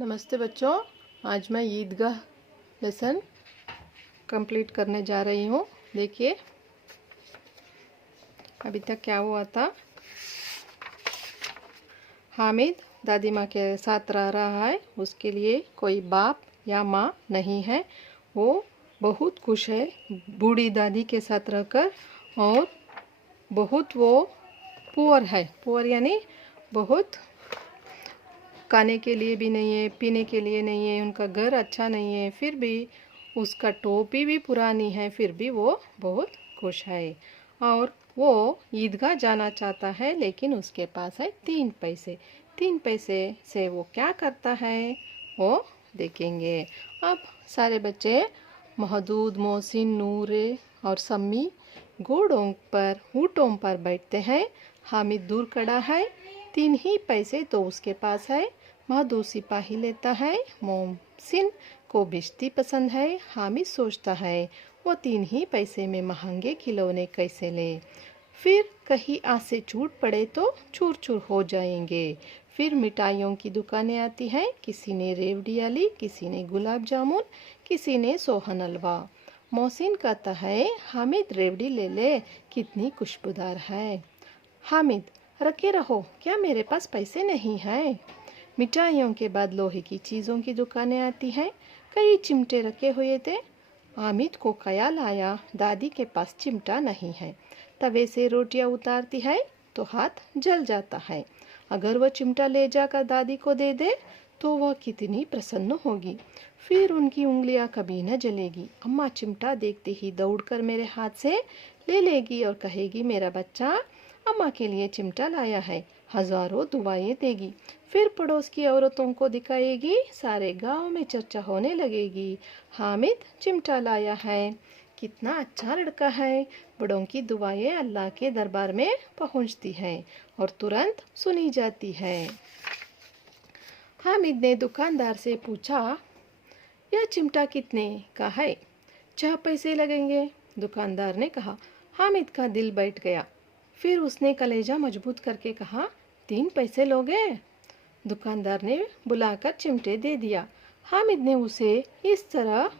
नमस्ते बच्चों। आज मैं ईदगाह लेसन कंप्लीट करने जा रही हूँ। देखिए अभी तक क्या हुआ था। हामिद दादी माँ के साथ रह रहा है, उसके लिए कोई बाप या माँ नहीं है। वो बहुत खुश है बूढ़ी दादी के साथ रहकर, और बहुत वो पुअर है। पुअर यानी बहुत, खाने के लिए भी नहीं है, पीने के लिए नहीं है, उनका घर अच्छा नहीं है, फिर भी उसका टोपी भी पुरानी है, फिर भी वो बहुत खुश है। और वो ईदगाह जाना चाहता है, लेकिन उसके पास है 3 पैसे। 3 पैसे से वो क्या करता है वो देखेंगे। अब सारे बच्चे महदूद, मोहसिन, नूरे और सम्मी ऊँटों पर बैठते हैं। हामिद दूर खड़ा है। 3 ही पैसे तो उसके पास है। महदूद सिपाही लेता है। मोहसिन को बिश्ती पसंद है। हामिद सोचता है वो 3 ही पैसे में महंगे खिलौने कैसे ले, फिर कहीं आँख से छूट पड़े तो चूर चूर हो जाएंगे। फिर मिठाइयों की दुकानें आती हैं। किसी ने रेवड़ी वाली, किसी ने गुलाब जामुन, किसी ने सोहन हलवा। मोहसिन कहता है हामिद रेवड़ी ले ले, कितनी खुशबूदार है। हामिद रखे रहो, क्या मेरे पास पैसे नहीं हैं। मिठाइयों के बाद लोहे की चीज़ों की दुकानें आती हैं। कई चिमटे रखे हुए थे। हामिद को ख्याल आया दादी के पास चिमटा नहीं है। तवे से रोटियां उतारती है तो हाथ जल जाता है। अगर वह चिमटा ले जाकर दादी को दे दे तो वह कितनी प्रसन्न होगी, फिर उनकी उंगलियां कभी न जलेगी। अम्मा चिमटा देखते ही दौड़कर मेरे हाथ से ले लेगी और कहेगी मेरा बच्चा अम्मा के लिए चिमटा लाया है, हजारों दुआएं देगी। फिर पड़ोस की औरतों को दिखाएगी, सारे गांव में चर्चा होने लगेगी, हामिद चिमटा लाया है, कितना अच्छा लड़का है। बड़ों की दुआएं अल्लाह के दरबार में पहुंचती हैं और तुरंत सुनी जाती है। हामिद ने दुकानदार से पूछा यह चिमटा कितने का है। 6 पैसे लगेंगे, दुकानदार ने कहा। हामिद का दिल बैठ गया। फिर उसने कलेजा मजबूत करके कहा 3 पैसे लोगे। दुकानदार ने बुलाकर चिमटे दे दिया। हामिद ने उसे इस तरह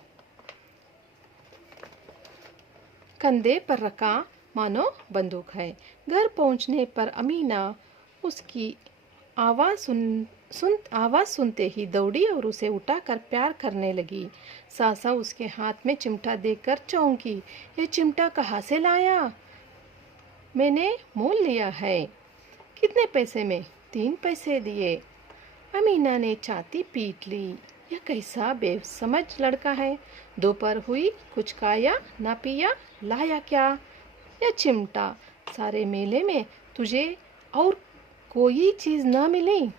कंधे पर रखा मानो बंदूक है। घर पहुंचने पर अमीना उसकी आवाज़ सुनते ही दौड़ी और उसे उठाकर प्यार करने लगी। सासा उसके हाथ में चिमटा देखकर चौंकी। यह चिमटा कहाँ से लाया? मैंने मोल लिया है। कितने पैसे में? 3 पैसे दिए। अमीना ने छाती पीट ली। यह कैसा बेसमझ लड़का है। दोपहर हुई, कुछ खाया ना पिया, लाया क्या? यह चिमटा। सारे मेले में तुझे और कोई चीज़ ना मिली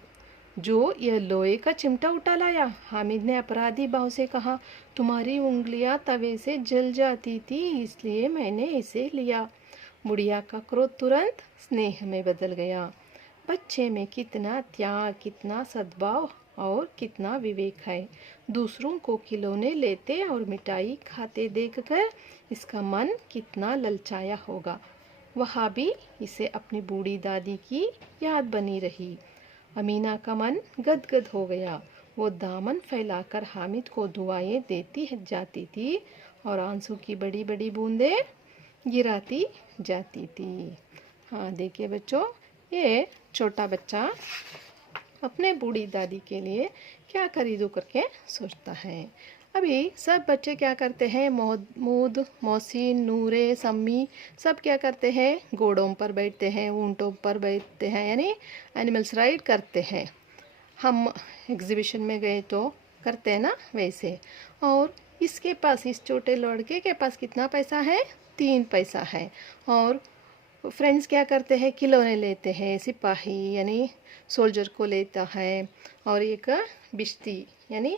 जो यह लोहे का चिमटा उठा लाया। हामिद ने अपराधी भाव से कहा तुम्हारी उंगलियां तवे से जल जाती थी, इसलिए मैंने इसे लिया। बुढ़िया का क्रोध तुरंत स्नेह में बदल गया। बच्चे में कितना त्याग, कितना सद्भाव और कितना विवेक है। दूसरों को खिलौने लेते और मिठाई खाते देखकर इसका मन कितना ललचाया होगा। वहाँ भी इसे अपनी बूढ़ी दादी की याद बनी रही। अमीना का मन गदगद हो गया। वो दामन फैलाकर हामिद को दुआएं देती जाती थी और आंसू की बड़ी बड़ी बूंदें गिराती जाती थी। हाँ देखिए बच्चों, ये छोटा बच्चा अपने बूढ़ी दादी के लिए क्या खरीदू करके सोचता है। अभी सब बच्चे क्या करते हैं, महमूद, मोहसिन, नूरे, सम्मी सब क्या करते हैं, घोड़ों पर बैठते हैं, ऊँटों पर बैठते हैं, यानी एनिमल्स राइड करते हैं। हम एग्जीबिशन में गए तो करते हैं ना वैसे। और इसके पास, इस छोटे लड़के के पास कितना पैसा है? 3 पैसा है। और फ्रेंड्स क्या करते हैं, खिलौने लेते हैं। सिपाही यानी सोल्जर को लेता है, और एक बिश्ती यानी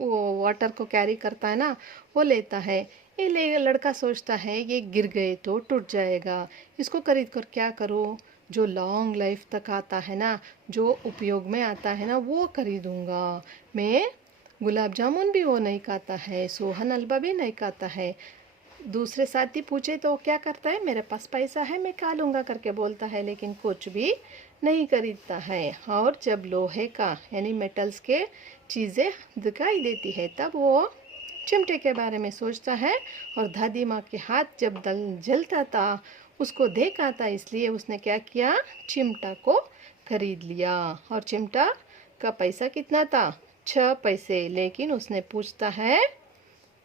वो वाटर को कैरी करता है ना, वो लेता है। ये लड़का सोचता है ये गिर गए तो टूट जाएगा, इसको खरीद कर क्या करो, जो लॉन्ग लाइफ तक आता है ना, जो उपयोग में आता है ना, वो खरीदूंगा मैं। गुलाब जामुन भी वो नहीं खाता है, सोहन हलवा भी नहीं खाता है। दूसरे साथी पूछे तो क्या करता है, मेरे पास पैसा है मैं खा लूँगा करके बोलता है, लेकिन कुछ भी नहीं खरीदता है। और जब लोहे का यानी मेटल्स के चीज़ें दिखाई देती है तब वो चिमटे के बारे में सोचता है। और दादी माँ के हाथ जब जलता था उसको देखा था, इसलिए उसने क्या किया, चिमटा को खरीद लिया। और चिमटा का पैसा कितना था, 6 पैसे, लेकिन उसने पूछता है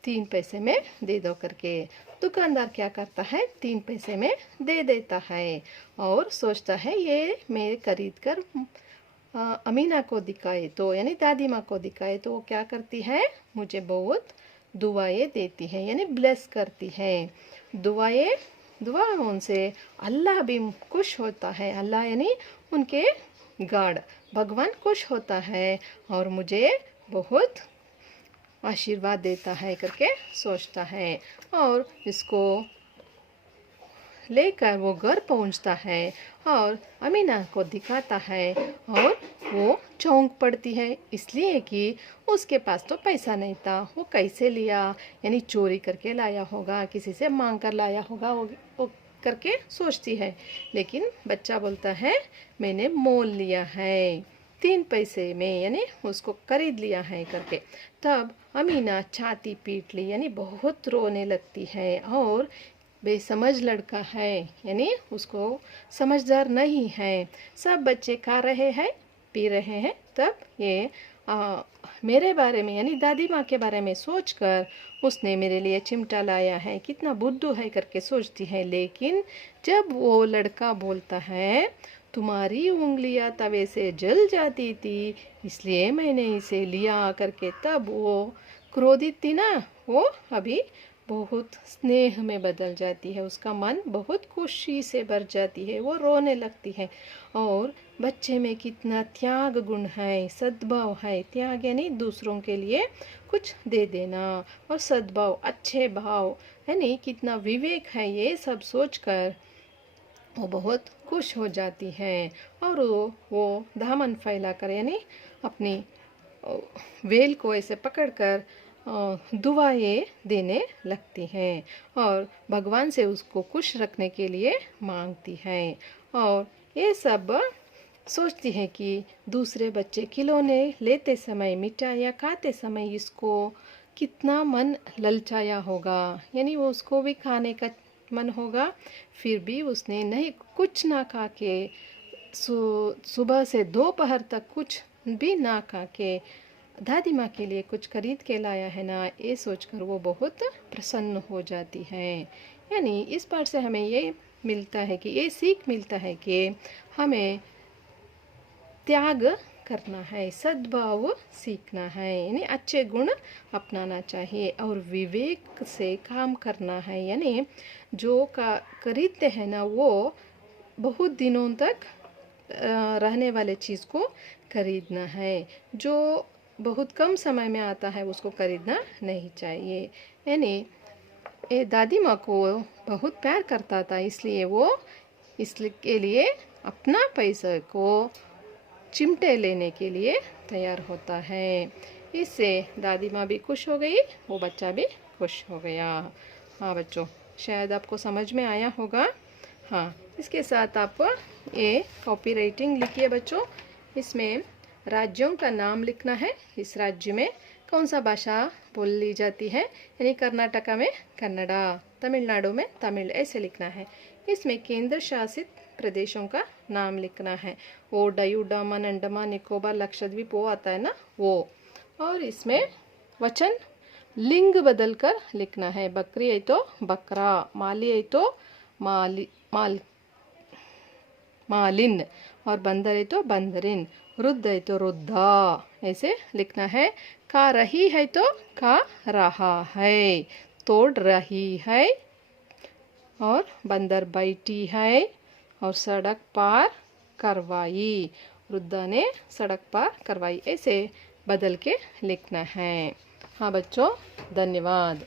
3 पैसे में दे दो करके। दुकानदार क्या करता है, 3 पैसे में दे देता है और सोचता है ये मैं खरीद कर अमीना को दिखाए तो, यानी दादी माँ को दिखाए तो वो क्या करती है, मुझे बहुत दुआएं देती है, यानी ब्लेस करती है। दुआओं से अल्लाह भी खुश होता है। अल्लाह यानी उनके गॉड, भगवान खुश होता है और मुझे बहुत आशीर्वाद देता है करके सोचता है। और इसको लेकर वो घर पहुंचता है और अमीना को दिखाता है और वो चौंक पड़ती है, इसलिए कि उसके पास तो पैसा नहीं था। वो कैसे लिया, यानी चोरी करके लाया होगा, किसी से मांग कर लाया होगा वो करके सोचती है। लेकिन बच्चा बोलता है मैंने मोल लिया है 3 पैसे में, यानी उसको खरीद लिया है करके। तब अमीना छाती पीट ली, यानी बहुत रोने लगती है। और बेसमझ लड़का है, यानी उसको समझदार नहीं है। सब बच्चे खा रहे हैं, पी रहे हैं, तब ये मेरे बारे में यानी दादी माँ के बारे में सोचकर उसने मेरे लिए चिमटा लाया है, कितना बुद्धू है करके सोचती है। लेकिन जब वो लड़का बोलता है तुम्हारी उंगलियां तवे से जल जाती थी इसलिए मैंने इसे लिया करके, तब वो क्रोधित थी ना, वो अभी बहुत स्नेह में बदल जाती है। उसका मन बहुत खुशी से भर जाती है, वो रोने लगती है। और बच्चे में कितना त्याग गुण है, सद्भाव है। त्याग यानी दूसरों के लिए कुछ दे देना, और सद्भाव अच्छे भाव, यानी कितना विवेक है। ये सब सोचकर वो बहुत खुश हो जाती है और वो दामन फैलाकर यानी अपनी वेल को ऐसे पकड़कर दुआएं देने लगती हैं और भगवान से उसको खुश रखने के लिए मांगती है। और ये सब सोचती है कि दूसरे बच्चे खिलौने लेते समय, मिठाइयाँ खाते समय इसको कितना मन ललचाया होगा, यानी वो उसको भी खाने का मन होगा। फिर भी उसने नहीं, कुछ ना खा के सुबह से दोपहर तक कुछ भी ना खा के दादी माँ के लिए कुछ खरीद के लाया है ना, ये सोचकर वो बहुत प्रसन्न हो जाती है। यानी इस पाठ से हमें ये मिलता है कि ये सीख मिलता है कि हमें त्याग करना है, सद्भाव सीखना है, यानी अच्छे गुण अपनाना चाहिए और विवेक से काम करना है। यानी जो खरीदते हैं ना वो बहुत दिनों तक रहने वाले चीज़ को खरीदना है, जो बहुत कम समय में आता है उसको खरीदना नहीं चाहिए। यानी ये दादी माँ को बहुत प्यार करता था, इसलिए वो इसके लिए अपना पैसा को चिमटे लेने के लिए तैयार होता है। इससे दादी माँ भी खुश हो गई, वो बच्चा भी खुश हो गया। हाँ बच्चों, शायद आपको समझ में आया होगा। हाँ, इसके साथ आप ये कॉपी राइटिंग लिखिए बच्चों। इसमें राज्यों का नाम लिखना है, इस राज्य में कौन सा भाषा बोली जाती है, यानी कर्नाटका में कन्नड़ा, तमिलनाडु में तमिल, ऐसे लिखना है। इसमें केंद्र शासित प्रदेशों का नाम लिखना है, वो डायू, डामन, अंडमान, निकोबार, लक्षद्वीप, वो आता है ना वो। और इसमें वचन लिंग बदल कर लिखना है, बकरी है तो बकरा, माली है तो मालिन, और बंदर है तो बंदरिन, वृद्ध है तो वृद्धा, ऐसे लिखना है। खा रही है तो खा रहा है, तोड़ रही है, और बंदर बैठी है, और सड़क पार करवाई, वृद्धा ने सड़क पार करवाई, ऐसे बदल के लिखना है। हाँ बच्चों, धन्यवाद।